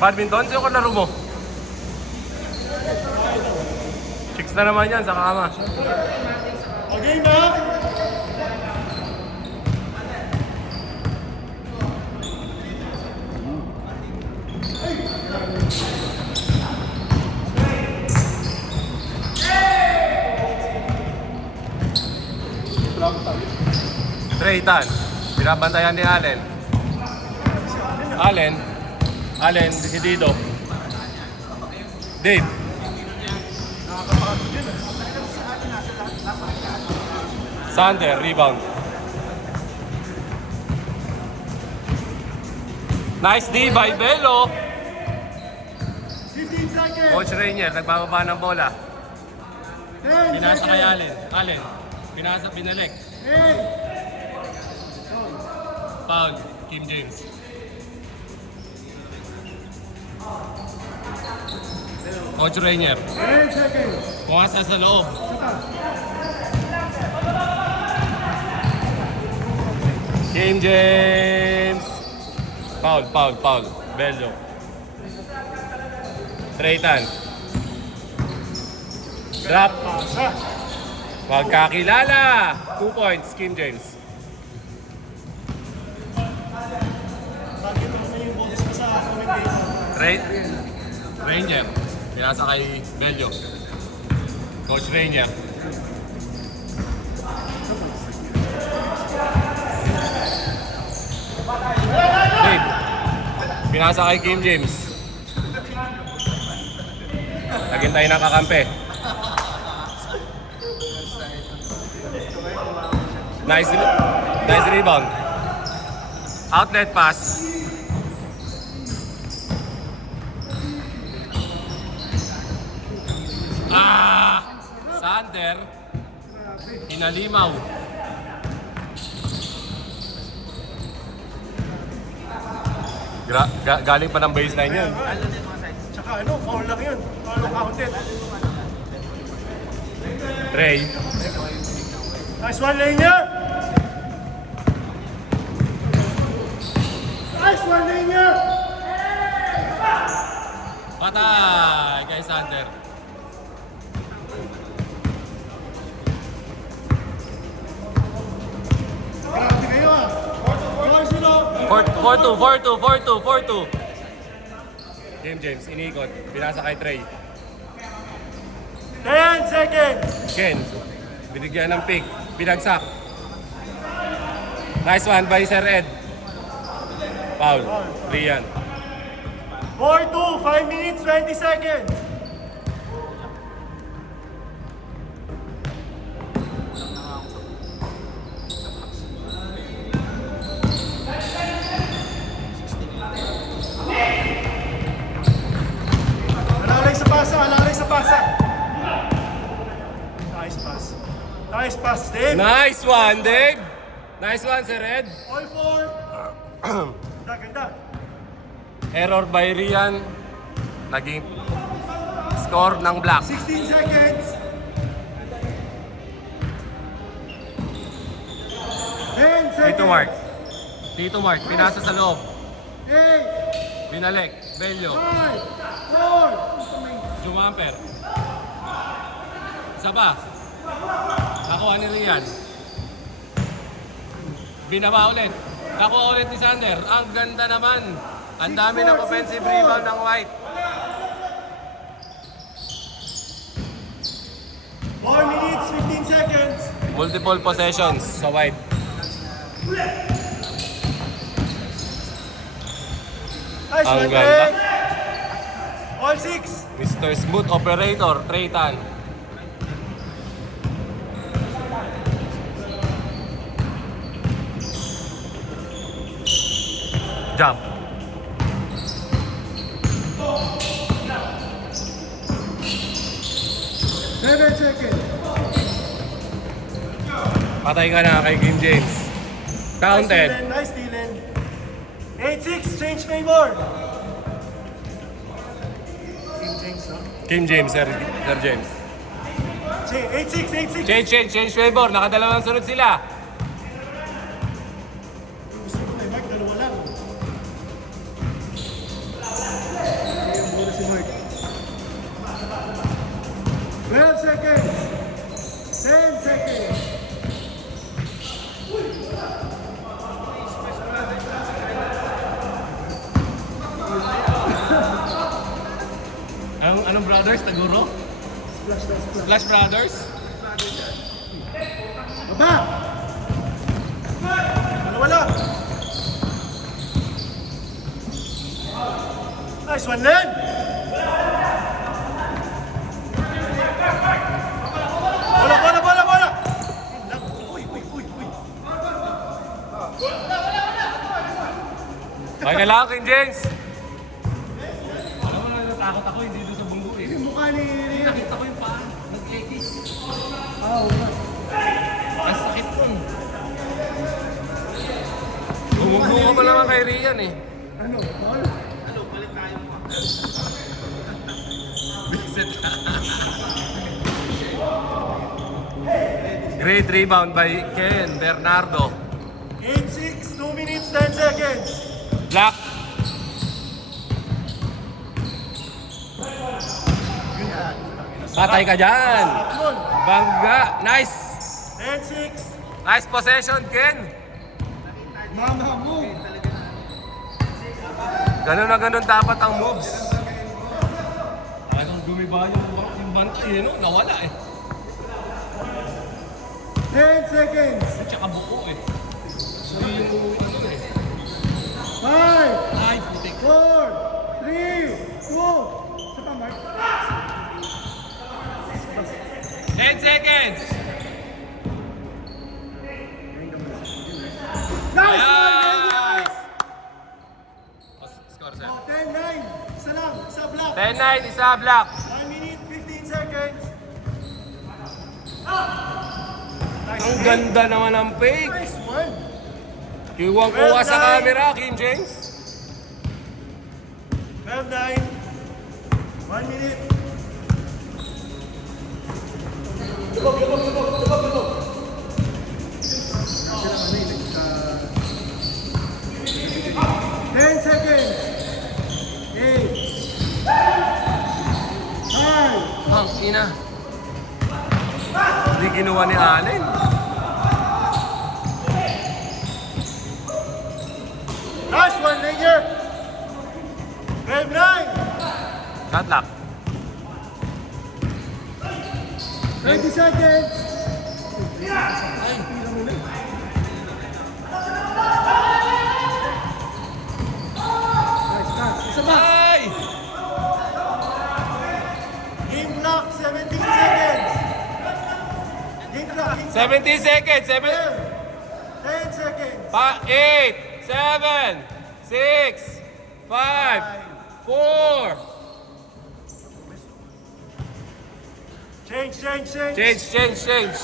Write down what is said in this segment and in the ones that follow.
Badminton? Sino ka laro mo? Chicks na naman yan sa kama. Okay na? Treytan. Binabantayan ni Allen. Allen, decidido. Dave. Sander, rebound. Nice D by Bello. 15 seconds. Coach Rainier, nagbababa ng bola. 10 Pinasa kay seconds. Allen. Pinasa, binalik. 8. Foul, Kim James. Coach Rainier, 10 seconds. pumasa sa loob. Kim James. Foul. Bello. Treytan. Drop. Pasa. Wag kakilala. 2 points, Kim James. Bakit na yung bonus ko sa commentation? Ranger. Pinasa kay Bello. Coach Ranger. Dave. Pinasa kay Kim James. Naghintay ng kakampi. Nice rebound. Outlet pass. Sander. Hinalimaw. Galing pa ng baseline yun. Tsaka foul lang yun. Foul counted. Trey. Nice one, Lenya! Nice one, Lenya! Patay kay Sander. Grabe kayo ah. 4-2. Kim James, inikot. Binasa kay Trey. 10 seconds. Ken, binigyan ng pick. Binagsak. Nice one by Sir Ed. Foul. Rian. 4-2, 5 minutes, 20 seconds. Alalay sa pasa. Nice pass, Dave. Nice one, Dave. Nice one, Sir Ed. All four. Ganda. Error by Rian. Naging score ng black. 16 seconds. 10 seconds. Tito Mark, pinasa sa loob. 8, Binalik. Bello. 5, 4. Jumamper. Isa pa. Nakuha ni Rian. Binaba ulit. Nakuha ulit ni Sander. Ang ganda naman. Ang dami ng offensive rebound ng White. 4 minutes, 15 seconds. Multiple possessions sa White. Nice Ang one, ganda. Dave. All 6. Mr. Smooth Operator, Treytan. Jump. Seven seconds. Patay ka na kay Kim James. Counted. Nice stealing. 8-6, change favor. Kim James, Sir James. 8-6. Change favor. Nakadalawang sunod sila. Gusto ko kay Mark, dalawa lang. Anong brothers? Taguro? Splash daw, splash. Splash Brothers? Baba! Wala! Nice one, Len! Bola, bola, bola, bola! Uy, uy, uy, uy. Okay ka lang, King James. Alam mo na natakot ako, hindi doon sa bunggo eh. Yung mukha ni Rian. Nakita ko yung paa, nag-ekis. Ah, wala. Ang sakit nun. Bumugbo ka pa naman kay Rian eh. Ano, ball? Visit ka. Great rebound by Ken Bernardo. 8-6, 2 minutes, 10 seconds. Black. Patay ka dyan. Yun. Bangga. Nice. 10-6. Nice possession, Ken. Mama mo. Ganun na ganun dapat ang moves. Anong gumiba yung bantay eh, no? Nawala eh. 10 seconds. At saka buko eh. Hindi yung ano eh. 5, Ay, putik. 4, 3, 2. Sa pa, Mark? 10 seconds. Nice! Nice! Score, sir. 10-9. Isa lang. Isa block. 10-9, isa black. 1 minute, 15 seconds. Nice. Ang ganda naman ng fake. Nice one. Kiwang-kuha sa camera, Kim James. 12-9. 1 minute. Lubog, lubog, lubog, lubog, lubog. 10 seconds. 8. 5. Ang ina. Hindi ginawa ni Allen. Last one, Ranger. 12-9. Shot lock. 20 seconds. Ay. Nice pass. Isa pa. Ay! Game clock, 17 seconds. Game clock, game clock. 17 seconds. 10 seconds. 8, 7, 6, 5, 4. Change, change, change. Change.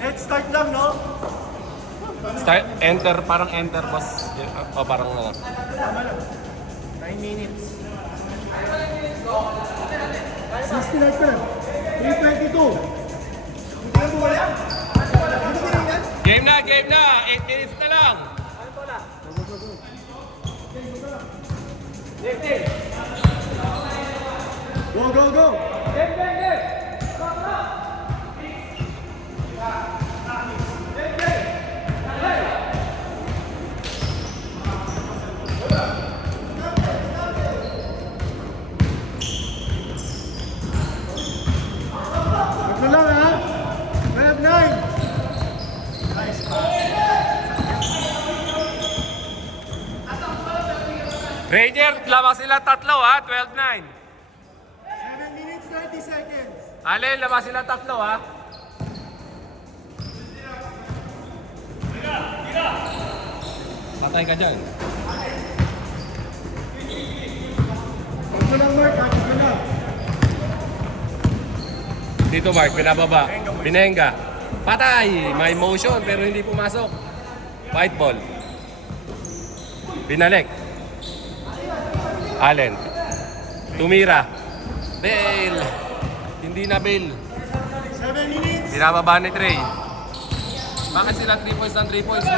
Let's start lang, no? Start, enter, parang enter boss. O parang ano. Tama lang. 9 minutes. 69 pa lang. 3:22. Hindi mo wala. Hindi ko yan. Game na. 8 minutes na lang. Go, go, go. Ito lang, ha? 12-9. Nice pass. Ranger, labas sila tatlo ha. 12-9. 7 minutes, 30 seconds. Allen, labas sila tatlo ha. Patay ka dyan. Ito lang, Mark. Ito lang. Dito Mark, pinababa. Pinenga. Patay! May motion pero hindi pumasok. White ball. Binalik. Allen. Tumira. Bail. Hindi na bail. 7 minutes. Binababa ni Trey. Bakit sila 3 points ng 3 points?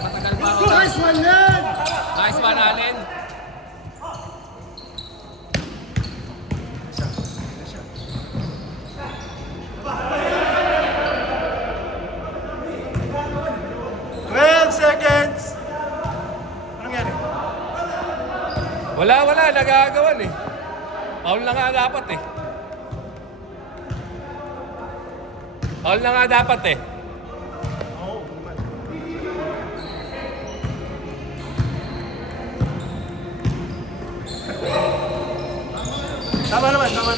Matagal pa ako. Nice one, yan. Nice one, Allen. Seconds. Anong nangyari? Wala, nagagawan eh. Foul na nga dapat eh. Foul na nga dapat eh. Oo. Tama naman. Tama.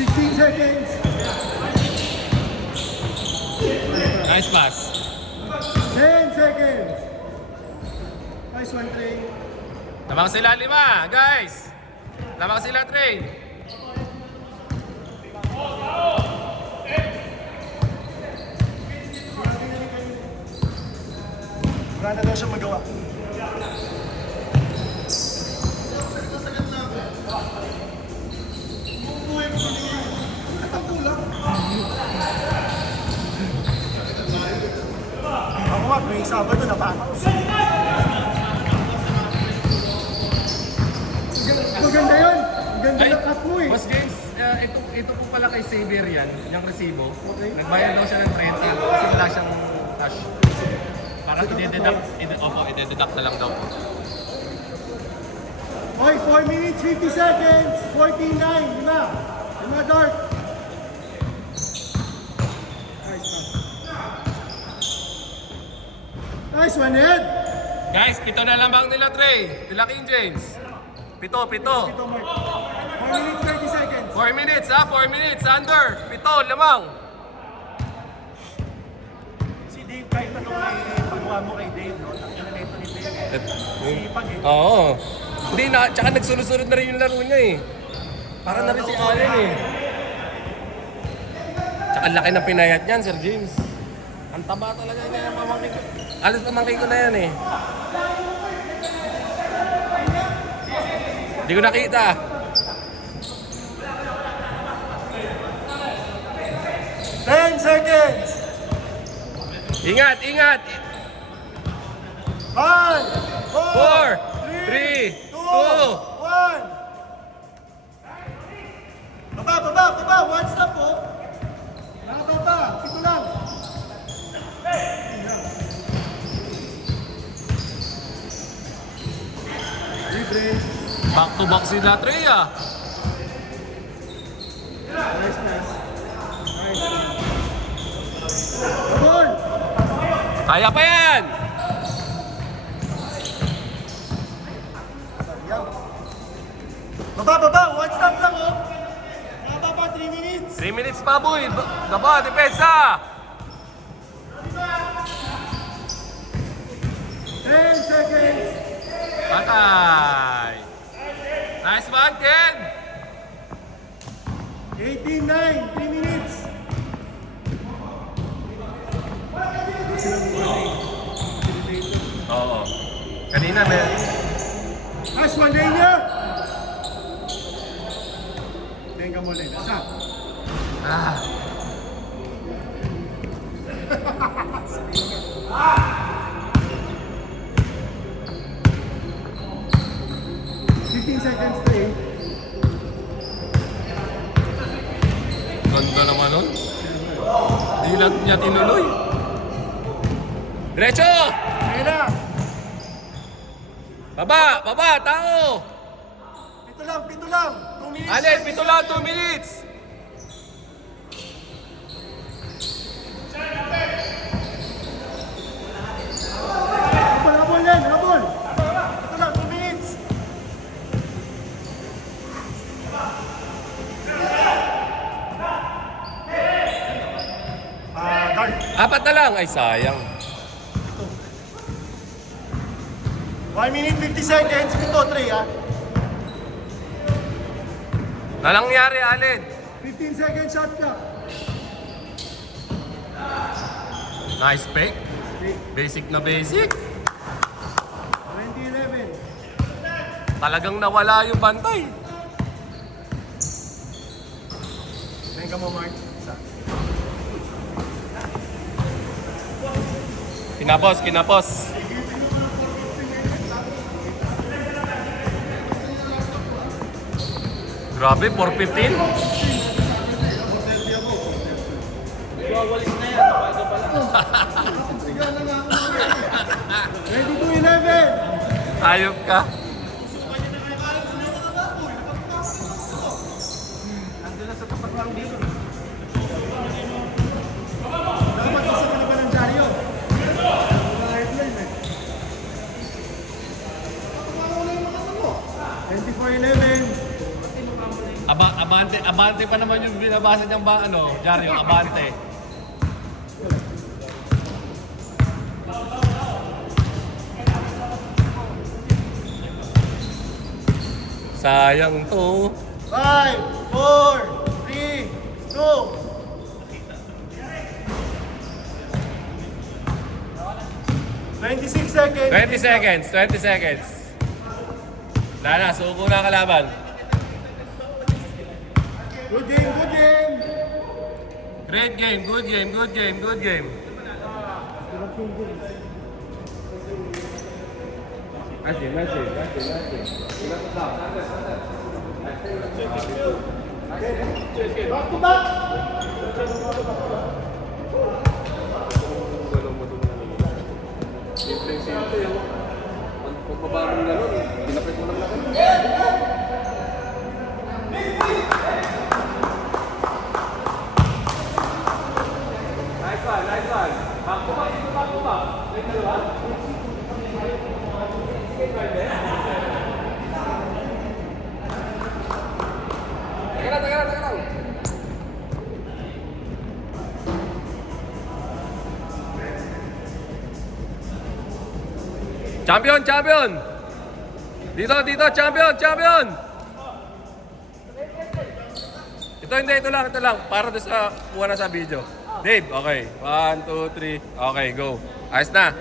16 seconds. Nice pass. 10 seconds. Nice one, Trey. Lamang sila 5, guys. Lamang sila 3. Wala na daw siyang magawa. Ako nga, tuwing Sabado na pa. Maganda yun. Maganda na cut mo eh. Boss James, ito po pala kay Xavier yan, yung resibo. Nagbayad daw siya ng 30 kasi wala siyang cash. Para i-deduct na lang daw po. Okay, 4 minutes, 50 seconds. 14-9, lima dart. Nice one, Ed. Guys, 7 na lamang nila, Trey. Nila King James. 7. Ito, Mark. 4 minutes, 30 seconds. 4 minutes, 4 minutes. Under. 7, lamang. Si Dave, kahit anong pagawa mo kay Dave, no? Tangina na ito ni Dave. Sipag eh. Oo. Hindi na, tsaka nagsunod-sunod na rin yung laro niya eh. Para na rin si Allen eh. Tsaka ang laki ng pinayat niyan, Sir James. Ang taba talaga niya yung pamangkin ko. Alas pamangkin ko na yan eh. Hindi ko nakita. Ten seconds. Ingat, ingat. 5, 4, 3, 2. 1. Baba. One stop po. Baba. Ito lang. Libre. Back to back sila, Trey ah. Nice. Ball. Kaya pa yan. Baba. One stop lang oh. Baba, 3 minutes. 3 minutes pa, boy. Daba, depensa. 10 seconds. Patay. Nice one, Ken. 18-9, 3 minutes. Oo. Kanina, may... Nice one, Daniel. Tenga mo ulit. Asa? Ah. 15 seconds, Trey. Ganda naman nun. Di lang niya tinuloy. Diretso! Ayun na. Baba, tao! Pito lang. 2 minutes. Alin, 7 lang, 2 minutes! Habol yan, habol. Ito lang, 2 minutes. Guard. 4 na lang. Ay, sayang. 1 minute, 50 seconds. Pito, Trey, ha? Nalangyari, Alin. 15 seconds shot clock. Nice pick. Basic na basic. 20-11. Talagang nawala yung bantay. Teka mo, Mark. Isa. Kinapos, kinapos. Grabe, 4:15? Ready to 11. Ayop ka. Dapat isa ka na pa ng Dario. Kahit yan eh. 24-11. Abante pa naman yung binabasa niyang ba, ano, Dario, abante. Sayang to. 5, 4, 3, 2. 26 seconds. 20 seconds, 20 seconds. Wala na, suko na ang kalaban. Good game, good game. Great game, good game, good game, good game. Nice game, nice game, nice game, nice game. Back to back. Pagbabarong gano'n, pinapit mo lang lang. Nice one, nice one. Back to back, back to back. May dalawa? Teka lang. Champion, champion! Dito, champion, champion! Ito lang. Para doon sa kuha na sa video. Dave, okay. 1, 2, 3. Okay, go. Ayos na.